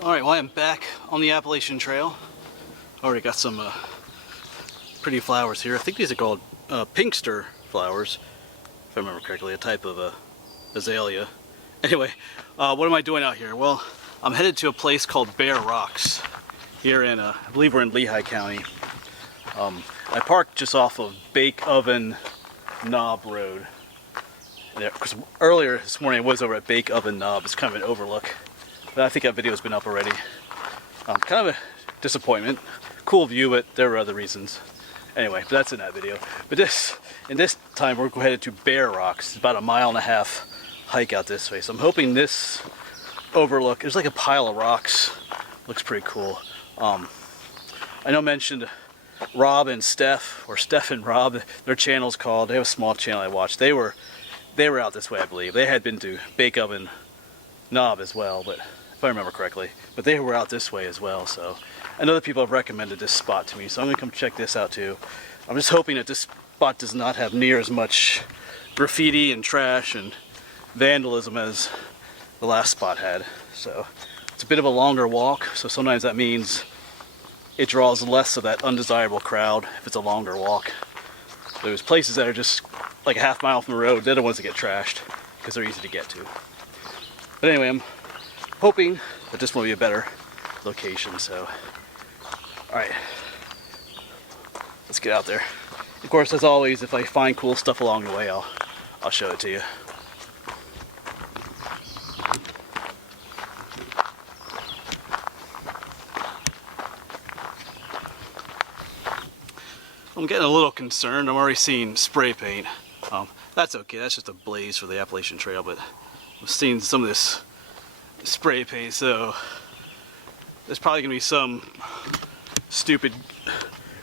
Alright, well, I'm back on the Appalachian Trail. Already got some pretty flowers here. I think these are called pinkster flowers, if I remember correctly, a type of azalea. Anyway, what am I doing out here? Well, I'm headed to a place called Bear Rocks here in, I believe we're in Lehigh County. I parked just off of Bake Oven Knob Road. Because earlier this morning I was over at Bake Oven Knob. It's kind of an overlook. But I think that video's been up already. Kind of a disappointment. Cool view, but there were other reasons. Anyway, but that's in that video. But in this time we're headed to Bear Rocks. It's about a 1.5 mile hike out this way. So I'm hoping this overlook, there's like a pile of rocks. Looks pretty cool. I know I mentioned Rob and Steph, or Steph and Rob, their channel's called, they have a small channel I watched. They were out this way, I believe. They had been to Bake Oven Knob as well, but if I remember correctly. But they were out this way as well, so I know that people have recommended this spot to me, so I'm gonna come check this out too. I'm just hoping that this spot does not have near as much graffiti and trash and vandalism as the last spot had. So it's a bit of a longer walk, so sometimes that means it draws less of that undesirable crowd if it's a longer walk. There's places that are just like a 1/2 mile from the road, they're the ones that get trashed because they're easy to get to. But anyway, I'm hoping that this will be a better location, so alright, let's get out there. Of course, as always, if I find cool stuff along the way, I'll show it to you. I'm getting a little concerned. I'm already seeing spray paint. That's okay, that's just a blaze for the Appalachian Trail, but I'm seeing some of this spray paint, so there's probably gonna be some stupid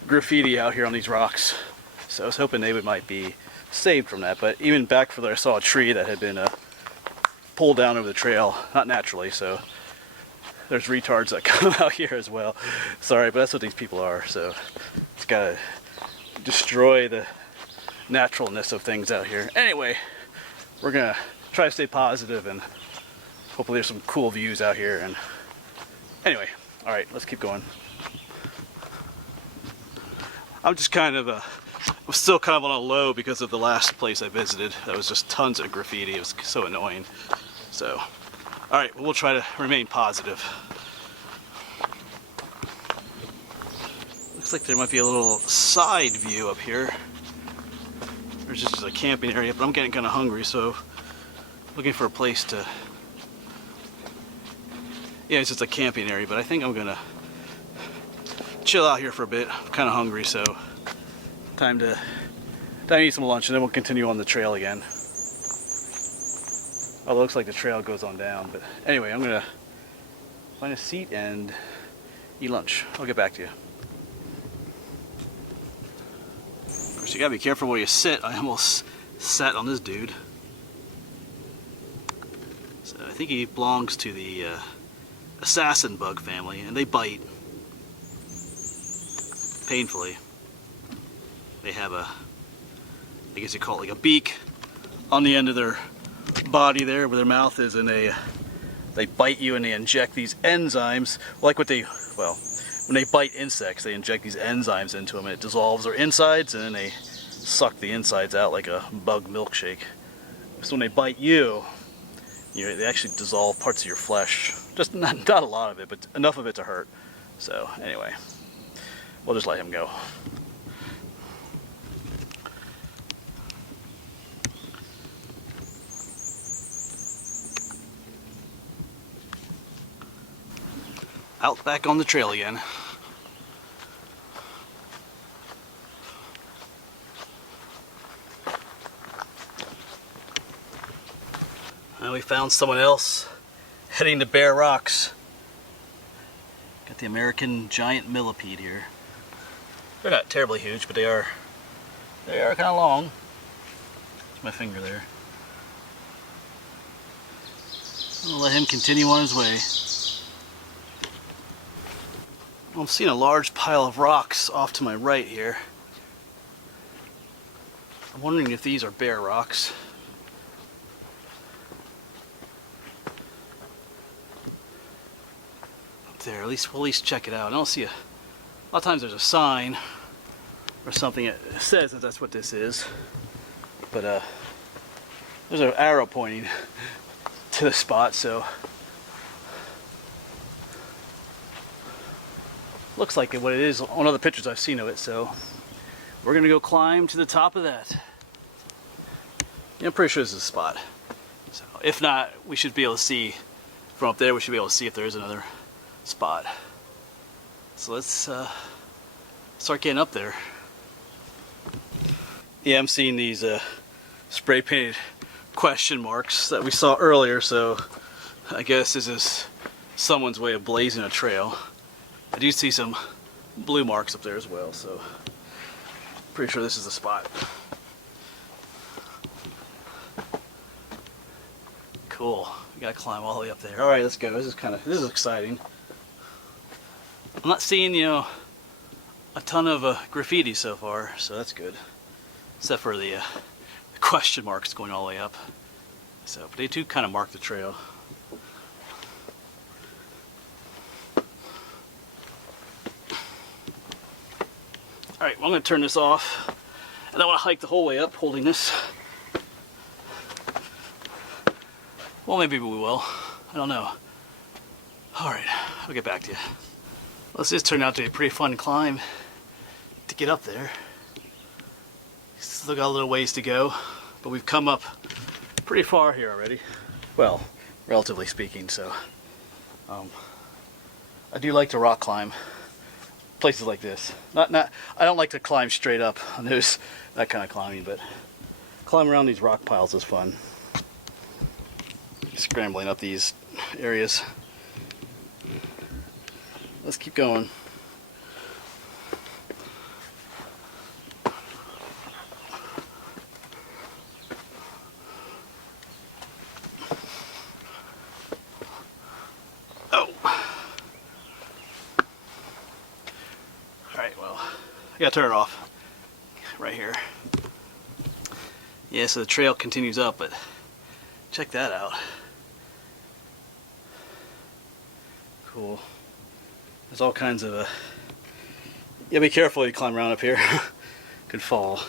graffiti out here on these rocks. So I was hoping they might be saved from that, but even back further I saw a tree that had been pulled down over the trail, not naturally, so there's retards that come out here as well. Sorry, but that's what these people are, so it's gotta destroy the naturalness of things out here. Anyway, we're gonna try to stay positive and hopefully there's some cool views out here. And anyway, all right, let's keep going. I'm just kind of I'm still kind of on a low because of the last place I visited. That was just tons of graffiti. It was so annoying. So, all right, well, we'll try to remain positive. Looks like there might be a little side view up here. There's just a camping area, but I'm getting kind of hungry, so looking for a place to... Yeah, it's just a camping area, but I think I'm gonna chill out here for a bit. I'm kind of hungry, so time to eat some lunch, and then we'll continue on the trail again. Oh, it looks like the trail goes on down, but anyway, I'm gonna find a seat and eat lunch. I'll get back to you. Of course, you gotta be careful where you sit. I almost sat on this dude. So I think he belongs to the assassin bug family, and they bite painfully. They have a, I guess you call it like a beak on the end of their body there where their mouth is, and they bite you and they inject these enzymes, like what they, well, when they bite insects, they inject these enzymes into them and it dissolves their insides, and then they suck the insides out like a bug milkshake. So when they bite you, they actually dissolve parts of your flesh. Just not a lot of it, but enough of it to hurt. So anyway, we'll just let him go. Out back on the trail again. And we found someone else heading to Bear Rocks. Got the American giant millipede here. They're not terribly huge, but they are kind of long. There's my finger there. I'll let him continue on his way. I'm seeing a large pile of rocks off to my right here. I'm wondering if these are bear rocks. there. At least we'll check it out. I don't see a lot of times there's a sign or something that says that that's what this is, but there's an arrow pointing to the spot, so looks like what it is on other pictures I've seen of it. So we're gonna go climb to the top of that. Yeah, I'm pretty sure this is the spot. So if not, we should be able to see from up there. We should be able to see if there is another spot. So let's start getting up there. Yeah, I'm seeing these spray painted question marks that we saw earlier, so I guess this is someone's way of blazing a trail. I do see some blue marks up there as well, so pretty sure this is the spot. Cool. We gotta climb all the way up there. All right, let's go. This is exciting. I'm not seeing, you know, a ton of graffiti so far, so that's good. Except for the question marks going all the way up. So, but they do kind of mark the trail. All right, well, I'm going to turn this off, and I want to hike the whole way up holding this. Well, maybe we will. I don't know. All right, I'll get back to you. Well, this has turned out to be a pretty fun climb to get up there. Still got a little ways to go, but we've come up pretty far here already. Well, relatively speaking, so I do like to rock climb places like this. I don't like to climb straight up on those, that kind of climbing, but climbing around these rock piles is fun. Scrambling up these areas. Let's keep going. Oh. Alright, well, I gotta turn it off right here. Yeah, so the trail continues up, but check that out. Cool. There's all kinds of yeah, be careful you climb around up here. Could fall.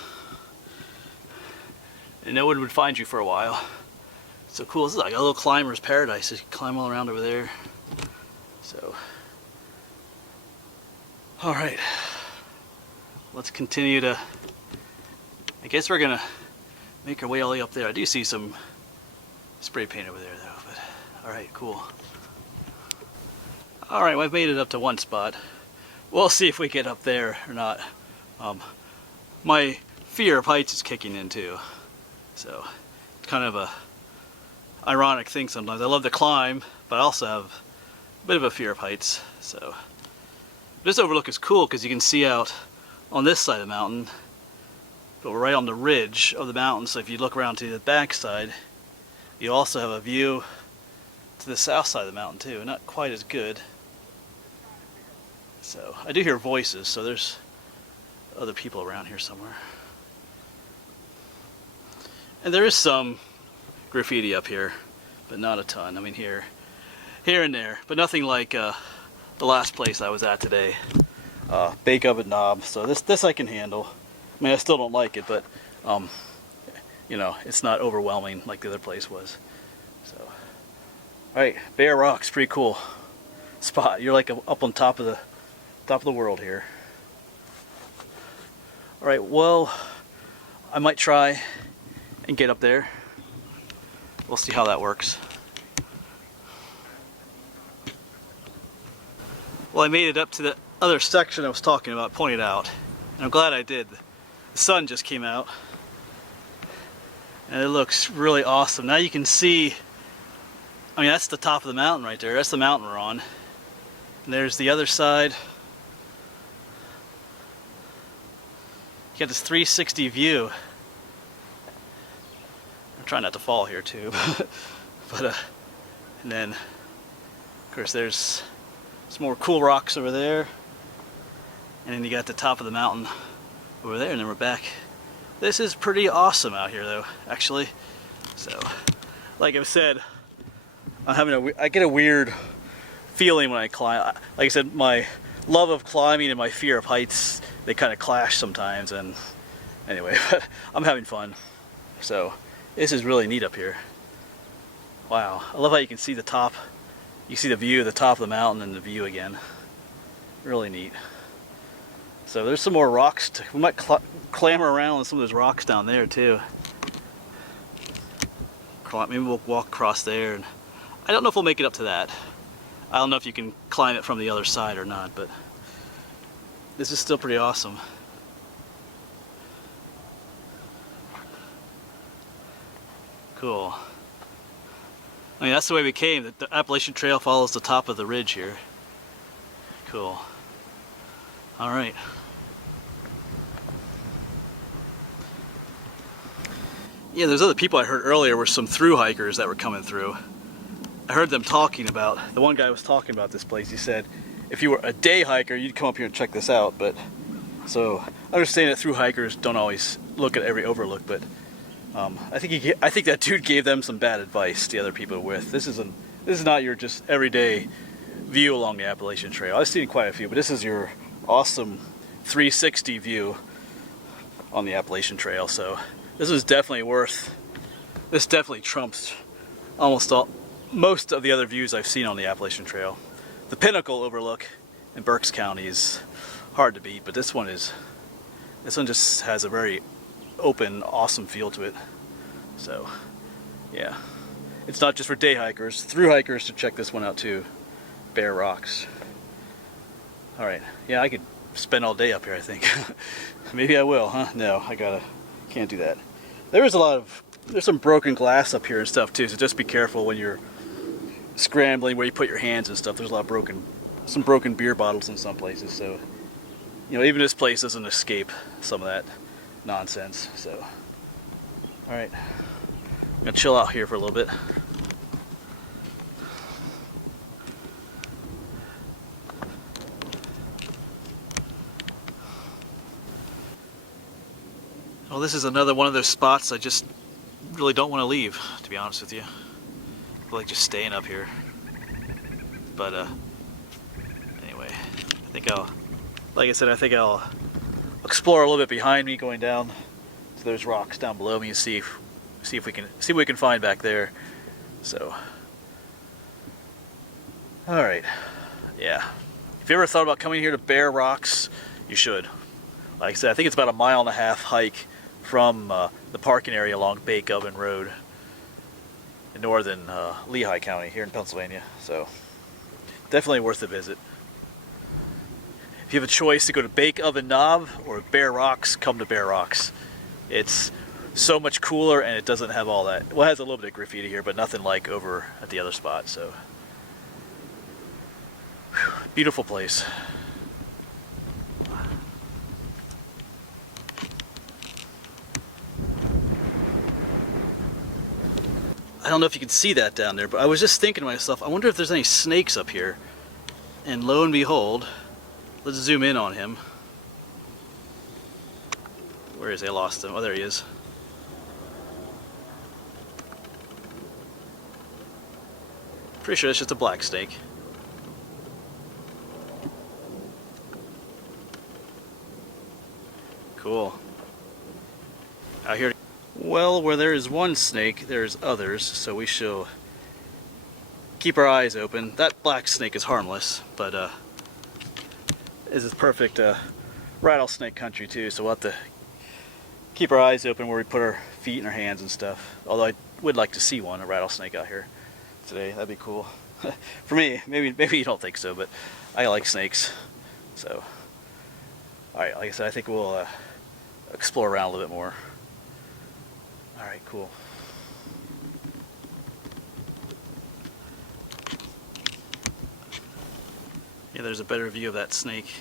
And no one would find you for a while. So cool. This is like a little climber's paradise. You can climb all around over there. So alright. Let's continue to, I guess we're gonna make our way all the way up there. I do see some spray paint over there though, but alright, cool. Alright, well, I've made it up to one spot. We'll see if we get up there or not. My fear of heights is kicking in too. So, it's kind of a ironic thing sometimes. I love to climb, but I also have a bit of a fear of heights. So, this overlook is cool because you can see out on this side of the mountain, but we're right on the ridge of the mountain. So if you look around to the back side, you also have a view to the south side of the mountain too. Not quite as good. So I do hear voices, so there's other people around here somewhere. And there is some graffiti up here, but not a ton. I mean here and there, but nothing like the last place I was at today. Bake oven knob. So this I can handle. I mean, I still don't like it, but you know, it's not overwhelming like the other place was. So, all right, Bear Rock's pretty cool spot. You're like up on top of the world here. All right, well, I might try and get up there. We'll see how that works. Well, I made it up to the other section I was talking about, pointed out, and I'm glad I did. The sun just came out, and it looks really awesome. Now you can see, I mean, that's the top of the mountain right there. That's the mountain we're on. And there's the other side. You got this 360 view. I'm trying not to fall here too, but and then, of course, there's some more cool rocks over there, and then you got the top of the mountain over there, and then we're back. This is pretty awesome out here, though, actually. So, like I've said, I get a weird feeling when I climb. Like I said, my love of climbing and my fear of heights, they kind of clash sometimes, and anyway, I'm having fun. So this is really neat up here. Wow, I love how you can see the top. You see the view of the top of the mountain and the view again. Really neat. So there's some more rocks. We might clamber around on some of those rocks down there too. Maybe we'll walk across there. And I don't know if we'll make it up to that. I don't know if you can climb it from the other side or not, but this is still pretty awesome. Cool. I mean, that's the way we came. The Appalachian Trail follows the top of the ridge here. Cool. All right. Yeah, there's other people I heard earlier were some through hikers that were coming through. I heard them talking about, the one guy was talking about this place. He said, if you were a day hiker, you'd come up here and check this out. But so I understand that through hikers don't always look at every overlook, but I think that dude gave them some bad advice. The other people with this is not your just everyday view along the Appalachian Trail. I've seen quite a few, but this is your awesome 360 view on the Appalachian Trail. So this is definitely worth. This definitely trumps most of the other views I've seen on the Appalachian Trail. The Pinnacle overlook in Berks County is hard to beat, but this one just has a very open, awesome feel to it. So yeah, it's not just for day hikers, through hikers to check this one out too. Bare rocks. All right, yeah, I could spend all day up here, I think. Maybe I will, huh? No, can't do that. There's some broken glass up here and stuff too, so just be careful when you're scrambling where you put your hands and stuff. There's a lot of some broken beer bottles in some places, so you know, even this place doesn't escape some of that nonsense. So all right, I'm gonna chill out here for a little bit. Well, this is another one of those spots I just really don't want to leave, to be honest with you. I feel like just staying up here. But anyway, like I said, I think I'll explore a little bit behind me, going down to those rocks down below me, and see what we can find back there. So, all right, yeah. If you ever thought about coming here to Bear Rocks, you should. Like I said, I think it's about a 1.5 mile hike from the parking area along Bake Oven Road in northern Lehigh County here in Pennsylvania. So definitely worth a visit. If you have a choice to go to Bake Oven Knob or Bear Rocks, come to Bear Rocks. It's so much cooler, and it doesn't have all that. Well, it has a little bit of graffiti here, but nothing like over at the other spot. So beautiful place. I don't know if you can see that down there, but I was just thinking to myself, I wonder if there's any snakes up here. And lo and behold, let's zoom in on him. Where is he? I lost him. Oh, there he is. Pretty sure it's just a black snake. Cool. Out here. Well, where there is one snake, there's others, so we shall keep our eyes open. That black snake is harmless, but this is perfect rattlesnake country too, so we'll have to keep our eyes open where we put our feet and our hands and stuff. Although I would like to see a rattlesnake out here today. That'd be cool. For me, maybe you don't think so, but I like snakes. So, all right, like I said, I think we'll explore around a little bit more. All right, cool. Yeah, there's a better view of that snake.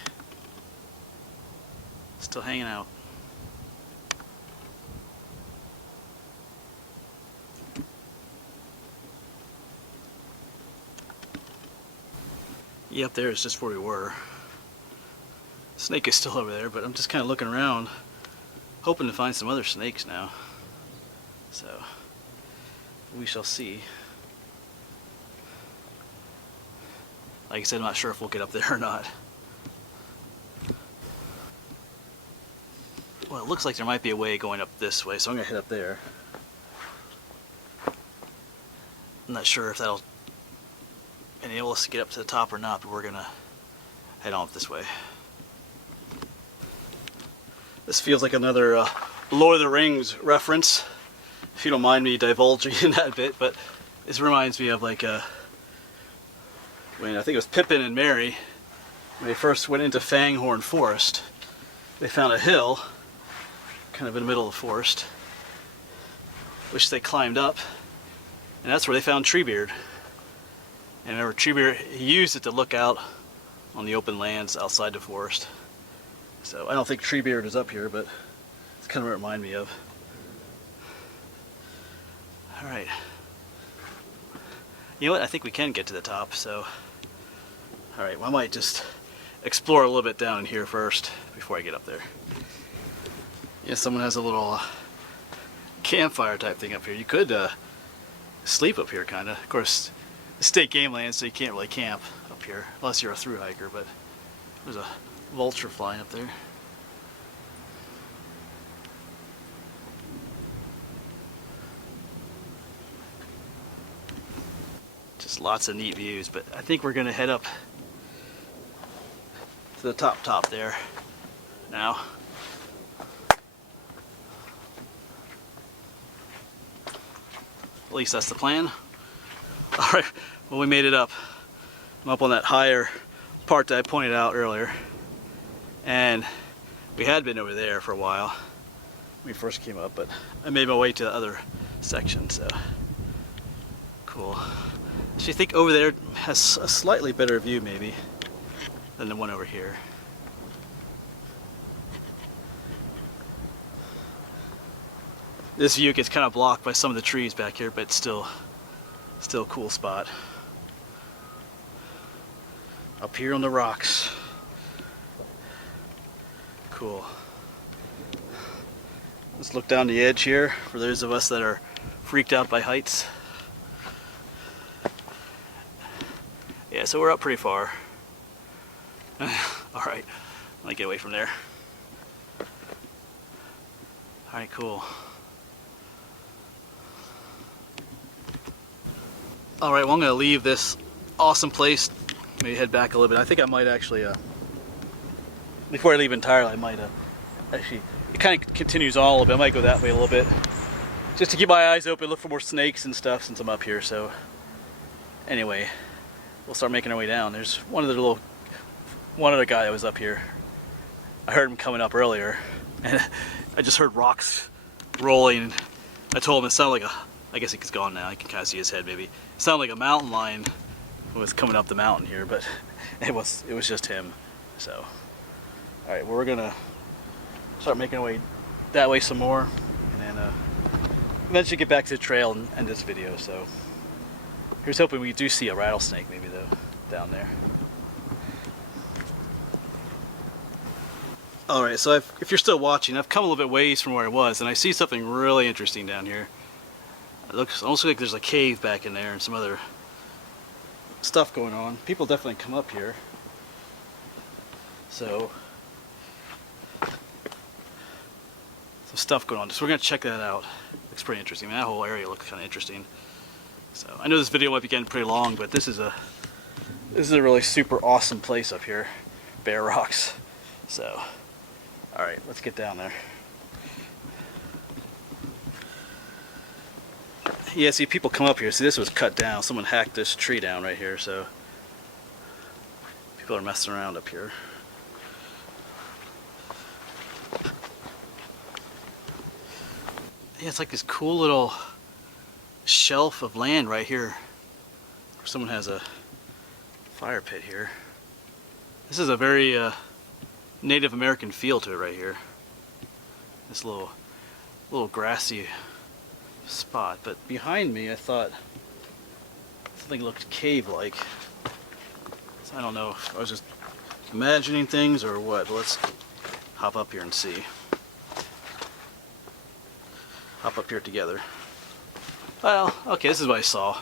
Still hanging out. Yeah, up there is just where we were. Snake is still over there, but I'm just kind of looking around, hoping to find some other snakes now. So, we shall see. Like I said, I'm not sure if we'll get up there or not. Well, it looks like there might be a way going up this way, so I'm gonna head up there. I'm not sure if that'll enable us to get up to the top or not, but we're gonna head on up this way. This feels like another Lord of the Rings reference, if you don't mind me divulging in that a bit, but this reminds me of like when I think it was Pippin and Merry, when they first went into Fanghorn Forest. They found a hill, kind of in the middle of the forest, which they climbed up, and that's where they found Treebeard. And remember, Treebeard, he used it to look out on the open lands outside the forest. So I don't think Treebeard is up here, but it's kind of what it reminded me of. Alright. You know what? I think we can get to the top, so... Alright, well, I might just explore a little bit down in here first before I get up there. Yeah, someone has a little campfire type thing up here. You could sleep up here, kind of. Of course, it's state game land, so you can't really camp up here unless you're a through hiker, but there's a vulture flying up there. Just lots of neat views, but I think we're gonna head up to the top there now. At least that's the plan. Alright, well, we made it up. I'm up on that higher part that I pointed out earlier. And we had been over there for a while when we first came up, but I made my way to the other section, so cool. So you think over there has a slightly better view maybe than the one over here. This view gets kind of blocked by some of the trees back here, but it's still a cool spot. Up here on the rocks. Cool. Let's look down the edge here for those of us that are freaked out by heights. Yeah, so we're up pretty far. Alright, let me get away from there. Alright, cool. Alright, well, I'm going to leave this awesome place. Maybe head back a little bit. I think I might actually, before I leave entirely, I might actually, it kind of continues on a little bit. I might go that way a little bit. Just to keep my eyes open, look for more snakes and stuff since I'm up here. So, anyway, we'll start making our way down. There's one other guy that was up here. I heard him coming up earlier, and I just heard rocks rolling. I told him it sounded like I guess he's gone now. I can kind of see his head maybe. It sounded like a mountain lion was coming up the mountain here, but it was just him. So, all right, well, we're gonna start making our way that way some more, and then eventually get back to the trail and end this video. So, here's hoping we do see a rattlesnake maybe though down there. All right, so if you're still watching, I've come a little bit ways from where I was, and I see something really interesting down here. It looks almost like there's a cave back in there and some other stuff going on. People definitely come up here. So, some stuff going on. So we're going to check that out. Looks pretty interesting. I mean, that whole area looks kind of interesting. So I know this video might be getting pretty long, but this is a really super awesome place up here. Bare rocks. So, alright, let's get down there. Yeah, see, people come up here. See, this was cut down. Someone hacked this tree down right here, so people are messing around up here. Yeah, it's like this cool little shelf of land right here. Someone has a fire pit here. This is a very Native American feel to it right here. This little grassy spot, but behind me I thought something looked cave-like. So I don't know if I was just imagining things or what, but let's hop up here and see. Hop up here together. Well, okay, this is what I saw.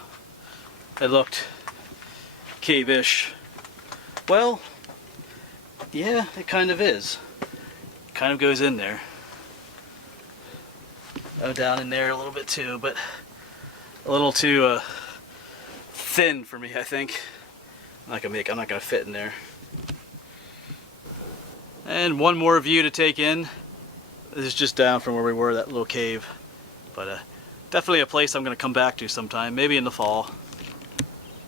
It looked cave-ish, Well, yeah, it kind of is. It kind of goes in there. Oh, down in there a little bit too, but a little too thin for me, I think. I'm not gonna fit in there. And one more view to take in. This is just down from where we were, that little cave. But definitely a place I'm gonna come back to sometime, maybe in the fall.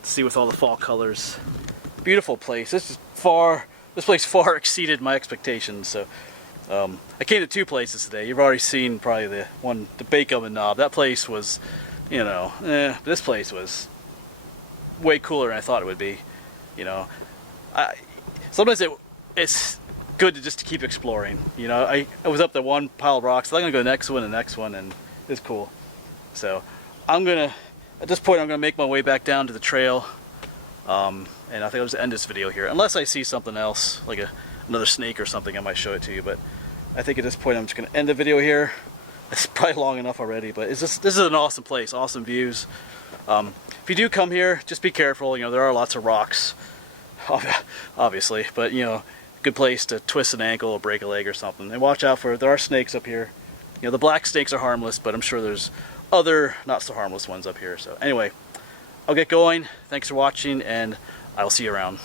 See with all the fall colors. Beautiful place. This place far exceeded my expectations. So I came to 2 places today. You've already seen probably the Bake Oven Knob. That place was, you know, this place was way cooler than I thought it would be. You know, sometimes it's good to just keep exploring. You know, I was up to one pile of rocks. So I'm gonna go to the next one and the next one, and it's cool. So at this point I'm gonna make my way back down to the trail. And I think I'll just end this video here, unless I see something else, like another snake or something. I might show it to you, but I think at this point I'm just gonna end the video here. It's probably long enough already, but this is an awesome place, awesome views. If you do come here, just be careful. You know, there are lots of rocks, obviously, but you know, good place to twist an ankle or break a leg or something. And watch out there are snakes up here. You know, the black snakes are harmless, but I'm sure there's other not so harmless ones up here. So anyway, I'll get going. Thanks for watching, and I'll see you around.